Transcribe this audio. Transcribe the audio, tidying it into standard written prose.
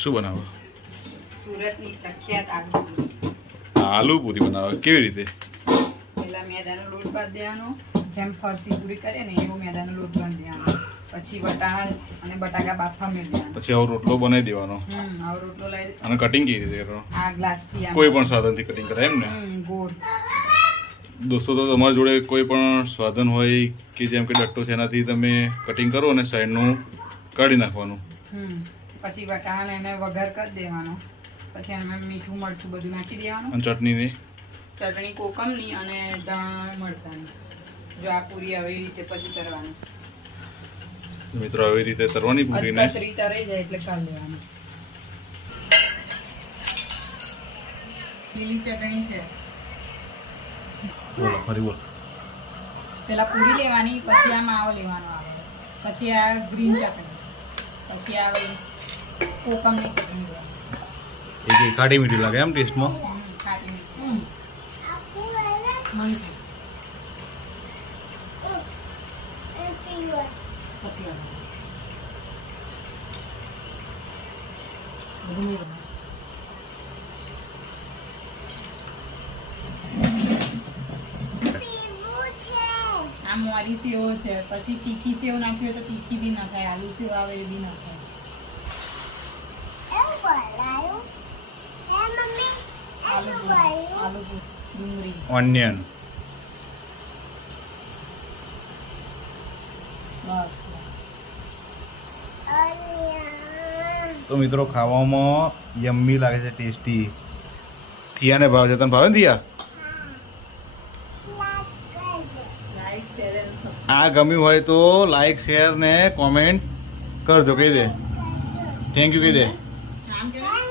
શું બનાવો? સુરતની પ્રખ્યાત આલુ પૂરી બનાવો. કેવી રીતે? પહેલા મેદાનો લોટ બાંધી દેવાનો, જેમ ફરસી પૂરી કરીએ ને એવો મેદાનો લોટ બાંધી દેવાનો. પછી વટાણા અને બટાકા બાફવા મેળ દેવાના. પછી આવો રોટલો બનાવી દેવાનો. આવો રોટલો લઈ અને કટિંગ કેવી રીતે કરવાનું? આ ગ્લાસથી આમ કોઈ પણ સાધનથી કટિંગ કરાય એમ ને? ગોળ. દોસ્તો, તો તમારી જોડે કોઈ પણ સાધન હોય કે જેમ કે ડટ્ટો છે એનાથી તમે કટિંગ કરો અને સાઈડનું કાઢી નાખવાનું. પછી વટાણા એને વઘાર કરી દેવાનો. પછી એમાં મીઠું મરચું બધું નાખી દેવાનું. અને ચટણીની? ચટણી કોકમની અને ધાણા મરચાંની. જો આ પૂરી આવી રીતે પછી તરવાની. મિત્રો, આવી રીતે તરવાની પૂરીને કચરી તરાઈ જાય એટલે કાઢી લેવાની. લીલી ચટણી છે. બોલો, ફરી બોલ. પેલા પૂરી લેવાની, પછી આ માવો લેવાનો આવે, પછી આ ગ્રીન ચટણી, પછી આવે કોકમની ચટણી લેવાની. એક ખાટી મીઠી લાગે એમ ટેસ્ટમાં? ખાટી મીઠી. મનસું. પછી બધું નહીં બનાવે. આ મોરી સેવો છે. પછી તીખી સેવ નાખી હોય તો તીખી બી ના થાય, આલુ સેવ આવે એ બી ના થાય. આલુ ડુંગળી, ઓનિયન. બસ. તો મિત્રો, ખાવામાં યમ્મી લાગે છે, ટેસ્ટી. થિયાને ભાવે છે? તને ભાવે ને થિયા? લાઈક શેર એન્ડ આ ગમ્યું હોય તો લાઈક, શેર ને કોમેન્ટ કરજો. કહી દે થેન્ક યુ. કહી દે. આમ કેવાય.